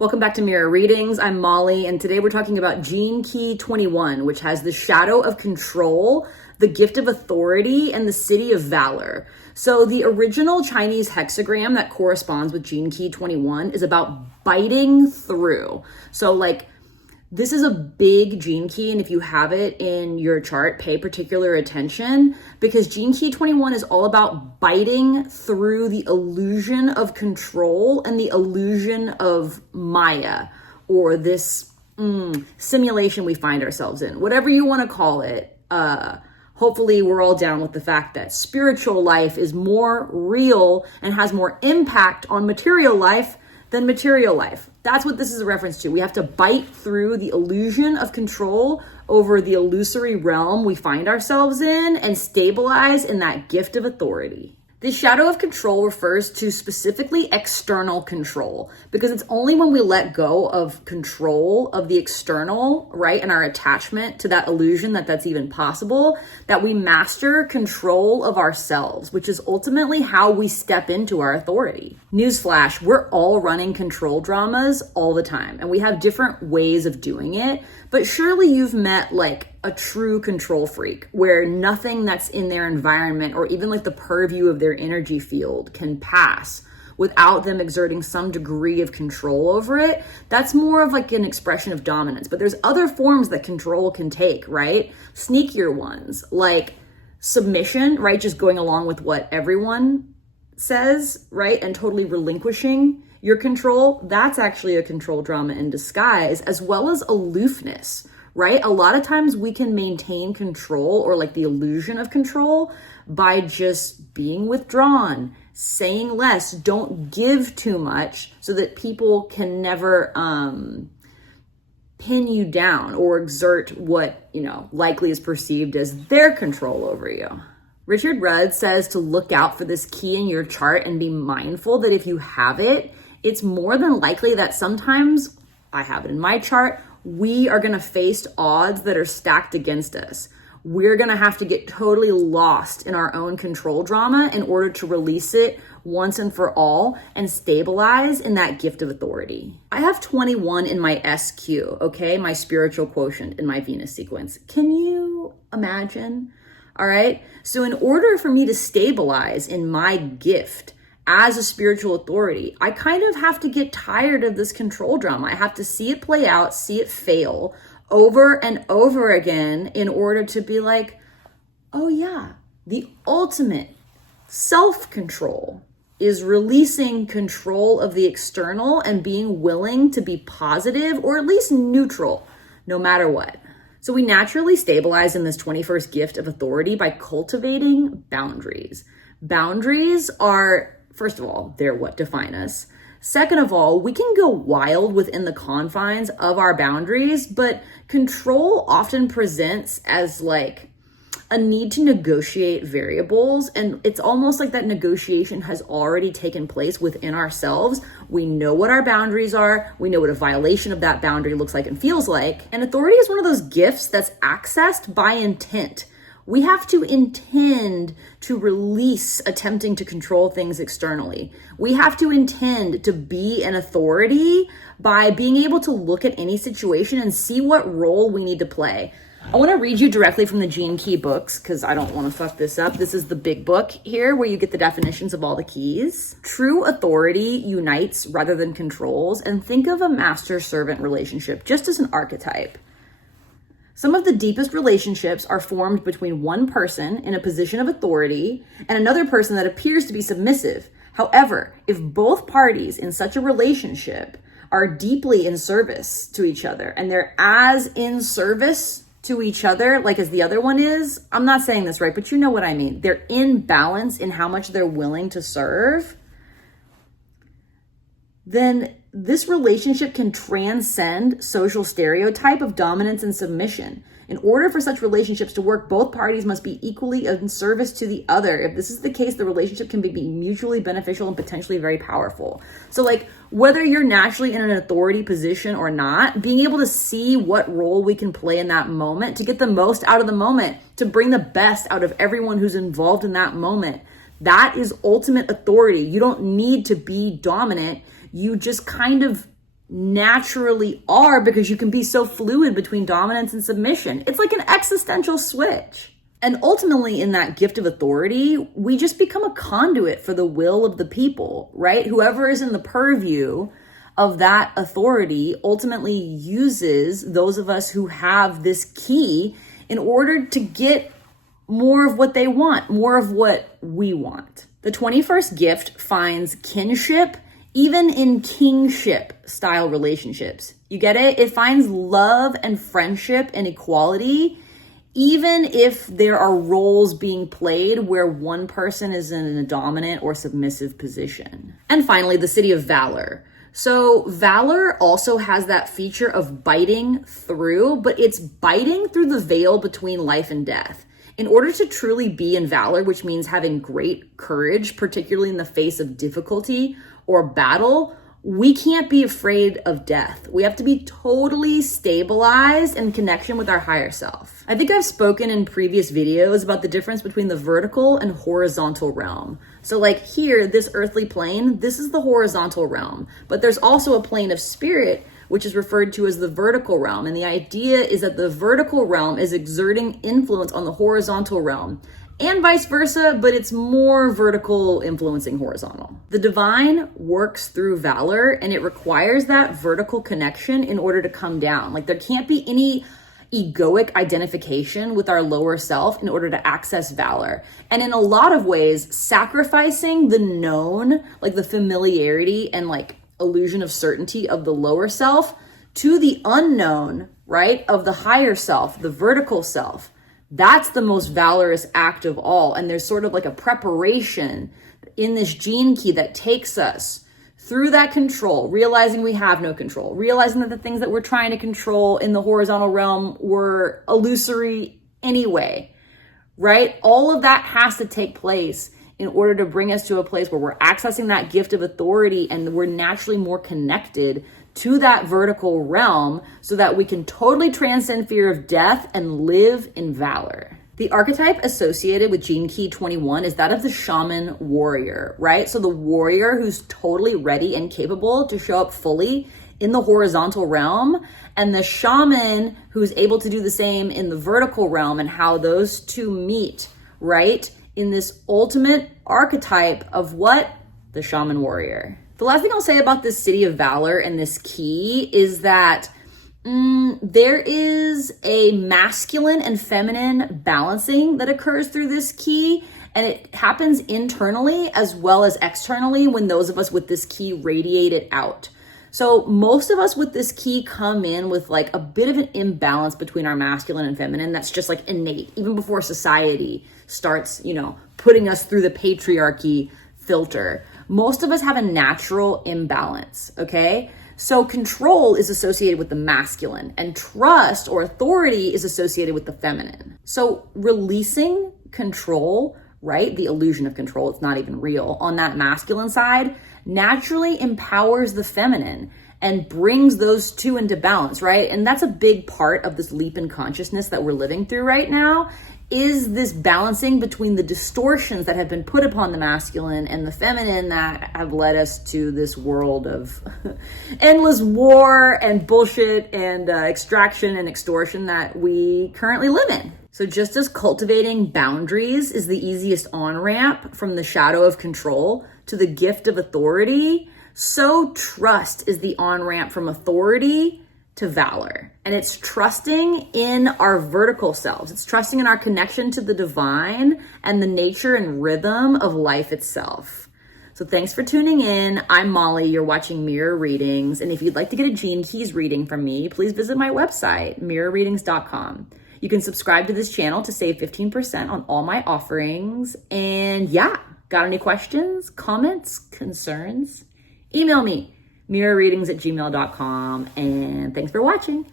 Welcome back to Mirror Readings. I'm Molly, and today we're talking about Gene Key 21, which has the shadow of control, the gift of authority, and the city of valor. So the original Chinese hexagram that corresponds with Gene Key 21 is about biting through. So this is a big gene key, and if you have it in your chart, pay particular attention because Gene Key 21 is all about biting through the illusion of control and the illusion of Maya, or this simulation we find ourselves in. Whatever you want to call it, hopefully we're all down with the fact that spiritual life is more real and has more impact on material life than material life. That's what this is a reference to. We have to bite through the illusion of control over the illusory realm we find ourselves in and stabilize in that gift of authority. The shadow of control refers to specifically external control because it's only when we let go of control of the external, right, and our attachment to that illusion that that's even possible, that we master control of ourselves, which is ultimately how we step into our authority. Newsflash, we're all running control dramas all the time, and we have different ways of doing it, but surely you've met a true control freak where nothing that's in their environment or even the purview of their energy field can pass without them exerting some degree of control over it. That's more of an expression of dominance, but there's other forms that control can take, right? Sneakier ones like submission, right? Just going along with what everyone says, right? And totally relinquishing your control. That's actually a control drama in disguise, as well as aloofness, right? A lot of times we can maintain control or the illusion of control by just being withdrawn, saying less, don't give too much so that people can never pin you down or exert what, likely is perceived as their control over you. Richard Rudd says to look out for this key in your chart and be mindful that if you have it, it's more than likely that sometimes, I have it in my chart, we are going to face odds that are stacked against us. We're going to have to get totally lost in our own control drama in order to release it once and for all and stabilize in that gift of authority. I have 21 in my SQ, okay? My spiritual quotient in my Venus sequence. Can you imagine? All right. So in order for me to stabilize in my gift as a spiritual authority, I kind of have to get tired of this control drama. I have to see it play out, see it fail over and over again in order to be oh yeah, the ultimate self-control is releasing control of the external and being willing to be positive or at least neutral no matter what. So we naturally stabilize in this 21st gift of authority by cultivating boundaries. Boundaries are, first of all, they're what define us. Second of all, we can go wild within the confines of our boundaries, but control often presents as a need to negotiate variables. And it's almost like that negotiation has already taken place within ourselves. We know what our boundaries are. We know what a violation of that boundary looks like and feels like. And authority is one of those gifts that's accessed by intent. We have to intend to release attempting to control things externally. We have to intend to be an authority by being able to look at any situation and see what role we need to play. I want to read you directly from the Gene Key books because I don't want to fuck this up. This is the big book here where you get the definitions of all the keys. True authority unites rather than controls, and think of a master-servant relationship just as an archetype. Some of the deepest relationships are formed between one person in a position of authority and another person that appears to be submissive. However, if both parties in such a relationship are deeply in service to each other and they're as in service to each other as the other one is, I'm not saying this right, but you know what I mean. They're in balance in how much they're willing to serve, then this relationship can transcend social stereotype of dominance and submission. In order for such relationships to work, both parties must be equally in service to the other. If this is the case, the relationship can be mutually beneficial and potentially very powerful. So whether you're naturally in an authority position or not, being able to see what role we can play in that moment to get the most out of the moment, to bring the best out of everyone who's involved in that moment, that is ultimate authority. You don't need to be dominant. You just kind of naturally are, because you can be so fluid between dominance and submission. It's like an existential switch. And ultimately, in that gift of authority, we just become a conduit for the will of the people, right? Whoever is in the purview of that authority ultimately uses those of us who have this key in order to get more of what they want, more of what we want. The 21st gift finds kinship even in kingship style relationships. You get it? It finds love and friendship and equality, even if there are roles being played where one person is in a dominant or submissive position. And finally, the Siddhi of Valor. So Valor also has that feature of biting through, but it's biting through the veil between life and death. In order to truly be in Valor, which means having great courage, particularly in the face of difficulty or battle, we can't be afraid of death. We have to be totally stabilized in connection with our higher self. I think I've spoken in previous videos about the difference between the vertical and horizontal realm. So like here, this earthly plane, this is the horizontal realm, but there's also a plane of spirit, which is referred to as the vertical realm. And the idea is that the vertical realm is exerting influence on the horizontal realm, and vice versa, but it's more vertical influencing horizontal. The divine works through Valor, and it requires that vertical connection in order to come down. Like there can't be any egoic identification with our lower self in order to access Valor. And in a lot of ways, sacrificing the known, like the familiarity and like illusion of certainty of the lower self, to the unknown, right, of the higher self, the vertical self. That's the most valorous act of all. And there's sort of like a preparation in this gene key that takes us through that control, realizing we have no control, realizing that the things that we're trying to control in the horizontal realm were illusory anyway, right? All of that has to take place in order to bring us to a place where we're accessing that gift of authority and we're naturally more connected to that vertical realm so that we can totally transcend fear of death and live in valor. The archetype associated with Gene Key 21 is that of the shaman warrior, right? So the warrior who's totally ready and capable to show up fully in the horizontal realm, and the shaman who's able to do the same in the vertical realm, and how those two meet, right? In this ultimate archetype of what? The shaman warrior. The last thing I'll say about this Siddhi of Valor and this key is that there is a masculine and feminine balancing that occurs through this key, and it happens internally as well as externally when those of us with this key radiate it out. So most of us with this key come in with like a bit of an imbalance between our masculine and feminine that's just like innate, even before society starts, putting us through the patriarchy filter. Most of us have a natural imbalance, okay? So control is associated with the masculine, and trust or authority is associated with the feminine. So releasing control, right? The illusion of control, it's not even real, on that masculine side naturally empowers the feminine and brings those two into balance, right? And that's a big part of this leap in consciousness that we're living through right now, is this balancing between the distortions that have been put upon the masculine and the feminine that have led us to this world of endless war and bullshit and extraction and extortion that we currently live in. So just as cultivating boundaries is the easiest on-ramp from the shadow of control to the gift of authority, so trust is the on-ramp from authority to valor. And it's trusting in our vertical selves. It's trusting in our connection to the divine and the nature and rhythm of life itself. So thanks for tuning in. I'm Molly. You're watching Mirror Readings. And if you'd like to get a Gene Keys reading from me, please visit my website, mirrorreadings.com. You can subscribe to this channel to save 15% on all my offerings. And yeah, got any questions, comments, concerns? Email me, mirrorreadings@gmail.com. And thanks for watching.